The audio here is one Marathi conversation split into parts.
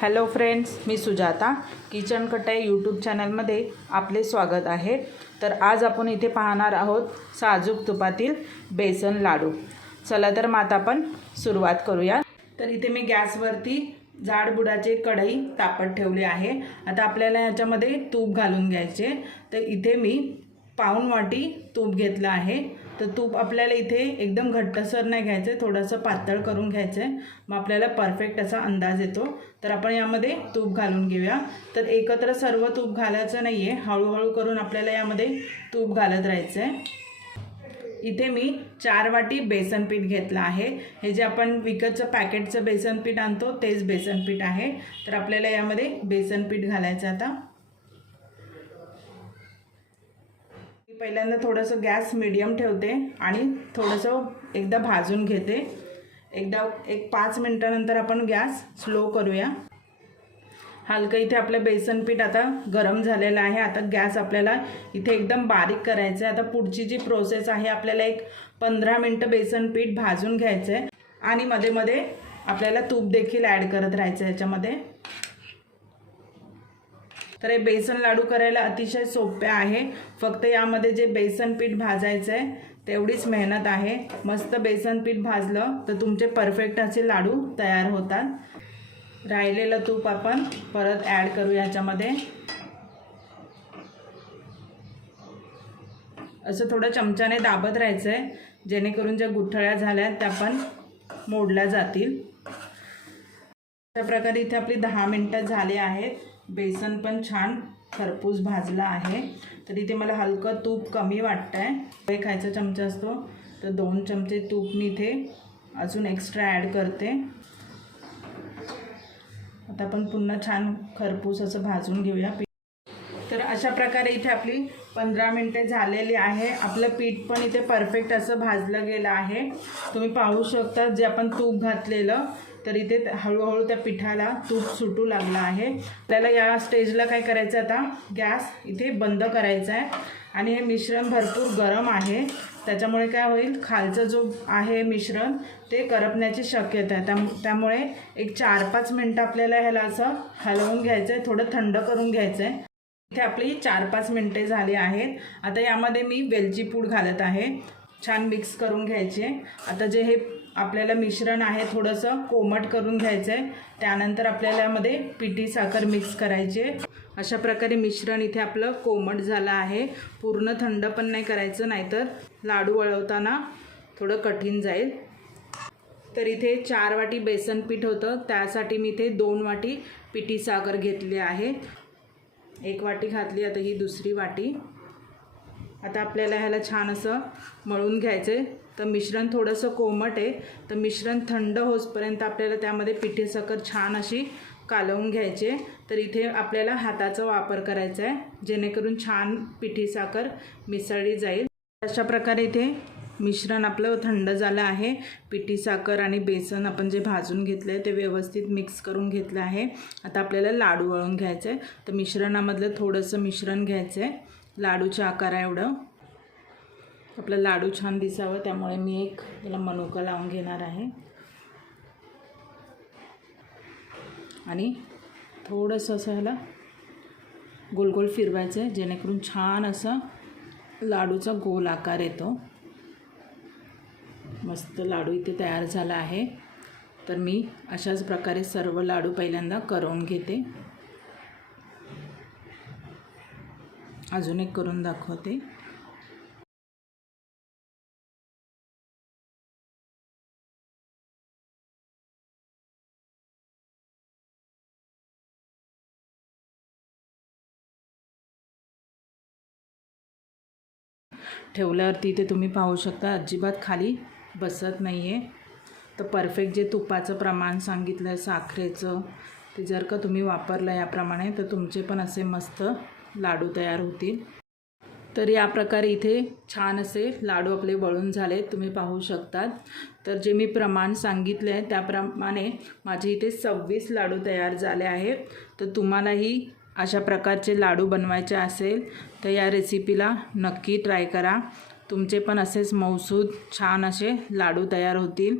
हॅलो फ्रेंड्स मी सुजाता. किचन कटाई यूट्यूब चॅनलमध्ये आपले स्वागत आहे. तर आज आपण इथे पाहणार आहोत साजूक तुपातील बेसन लाडू. चला तर मग आता आपण सुरुवात करूया. तर इथे मी गॅसवरती जाडबुडाचे कढई तापत ठेवली आहे. आता आपल्याला याच्यामध्ये तूप घालून घ्यायचे. तर इथे मी पाऊण वाटी तूप घेतलं आहे. तर तूप आपल्याला इथे एकदम घट्टसर नाही घ्यायचं आहे थोडंसं पातळ करून घ्यायचं आहे मग आपल्याला परफेक्ट असा अंदाज येतो. तर आपण यामध्ये तूप घालून घेऊया. तर एकत्र सर्व तूप घालायचं नाही आहे हळूहळू करून आपल्याला यामध्ये तूप घालत राहायचं आहे इथे मी चार वाटी बेसन पीठ घेतलं आहे. हे जे आपण विकतचं पॅकेटचं बेसन पीठ आणतो तेच बेसन पीठ आहे. तर आपल्याला यामध्ये बेसन पीठ घालायचं आता मी पहिल्यांदा थोडंसं गॅस मिडियम ठेवते आणि थोडंसं एकदा भाजून घेते. एकदा एक पाच मिनटानंतर आपण गॅस स्लो करूया. हलकं इथे आपलं बेसन पीठ आता गरम झालेलं आहे. आता गॅस आपल्याला इथे एकदम बारीक करायचं आहे. आता पुढची जी प्रोसेस आहे आपल्याला एक पंधरा मिनटं बेसन पीठ भाजून घ्यायचं आहे आणि मध्ये मध्ये आपल्याला तूप देखील ॲड करत राहायचं आहे याच्यामध्ये. तर हे बेसन लाडू करायला अतिशय सोपे आहे. फक्त यामध्ये जे बेसन पीठ भाजायचं आहे तेवढीच मेहनत आहे. मस्त बेसन पीठ भाजलं तर तुमचे परफेक्ट असे लाडू तयार होतात. राहिलेलं तूप आपण परत ॲड करू याच्यामध्ये. असं थोडं चमच्याने दाबत राहायचं आहे जेणेकरून ज्या गुठळ्या झाल्या त्या पण मोडल्या जातील. अशा प्रकारे इथे आपली दहा मिनटं झाले आहेत. बेसन पण छान खरपूस भाजला आहे. तर इथे मला हलकं तूप कमी वाटतं आहे एक खायचा चमचा असतो तर दोन चमचे तूप मी इथे अजून एक्स्ट्रा ॲड करते. आता आपण पुन्हा छान खरपूस असं भाजून घेऊया. पीठ तर अशा प्रकारे इथे आपली पंधरा मिनटे झालेली आहे. आपलं पीठ पण इथे परफेक्ट असं भाजलं गेलं आहे. तुम्ही पाहू शकता जे आपण तूप घातलेलं तर इथे हळूहळू त्या पिठाला तूप सुटू लागला आहे. आपल्याला या स्टेजला काय करायचं आता? गॅस इथे बंद करायचा आहे. आणि हे मिश्रण भरपूर गरम आहे. त्याच्यामुळे काय होईल? खालचं जो आहे मिश्रण ते करपण्याची शक्यता आहे. त्या त्यामुळे एक चार पाच मिनटं आपल्याला ह्याला असं हलवून घ्यायचं आहे. थोडं थंड करून घ्यायचं आहे. इथे आपली चार पाच मिनटे झाली आहेत. आता यामध्ये मी वेलची पूड घालत आहे. छान मिक्स करून घ्यायचे आता जे हे आपल्याला मिश्रण आहे थोडंसं कोमट करून घ्यायचं आहे त्यानंतर आपल्याला यामध्ये पिठी साखर मिक्स करायची अशा प्रकारे मिश्रण इथे आपलं कोमट झालं आहे. पूर्ण थंड पण नाही करायचं नाहीतर लाडू वळवताना थोडं कठीण जाईल. तर इथे चार वाटी बेसन पीठ होतं. त्यासाठी मी इथे दोन वाटी पिठी साखर घेतली आहे. एक वाटी घातली आता ही दुसरी वाटी. आता आपल्याला ह्याला छान असं मळून घ्यायचं आहे तर मिश्रण थोडंसं कोमट आहे. तर मिश्रण थंड होसपर्यंत आपल्याला त्यामध्ये पिठी साखर छान अशी कालवून घ्यायचे तर इथे आपल्याला हाताचा वापर करायचा आहे जेणेकरून छान पिठी साखर मिसळली जाईल. अशा प्रकारे इथे मिश्रण आपलं थंड झालं आहे. पिठी साखर आणि बेसन आपण जे भाजून घेतलं आहे ते व्यवस्थित मिक्स करून घेतलं आहे. आता आपल्याला लाडू वळून घ्यायचं आहे तर मिश्रणामधलं थोडंसं मिश्रण घ्यायचं आहे लाडूच्या आकारा एवढं. आपलं लाडू छान दिसावं त्यामुळे मी एक याला मनुका लावून घेणार आहे. आणि थोडंसं असं ह्याला गोल गोल फिरवायचं आहे जेणेकरून छान असं लाडूचा गोल आकार येतो. मस्त लाडू इथे तयार झाला आहे. तर मी अशाच प्रकारे सर्व लाडू पहिल्यांदा करून घेते. अजून एक करून दाखवते. ठेवल्यावरती ते तुम्ही पाहू शकता अजिबात खाली बसत नाही आहे तर परफेक्ट जे तुपाचं प्रमाण सांगितलं आहे साखरेचं ते जर का तुम्ही वापरलं याप्रमाणे तर तुमचे पण असे मस्त लाडू तयार होतील. तर या प्रकारे इथे छान असे लाडू आपले वळून झाले तुम्ही पाहू शकतात. तर जे मी प्रमाण सांगितले आहे त्याप्रमाणे माझे इथे सव्वीस लाडू तयार झाले आहेत तर तुम्हालाही अशा प्रकारचे लाडू बनवायचे असेल तर या रेसिपीला नक्की ट्राय करा. तुमचे पण असेच मौसूद छान असे लाडू तयार होतील.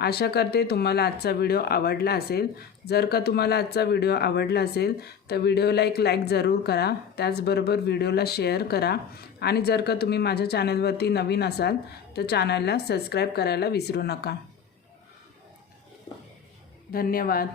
आशा करते तुम्हाला आजचा व्हिडिओ आवडला असेल. जर का तुम्हाला आजचा व्हिडिओ आवडला असेल तर व्हिडिओला एक लाईक जरूर करा. त्याचबरोबर व्हिडिओला शेअर करा. आणि जर का तुम्ही माझ्या चॅनलवरती नवीन असाल तर चॅनलला सबस्क्राईब करायला विसरू नका. धन्यवाद.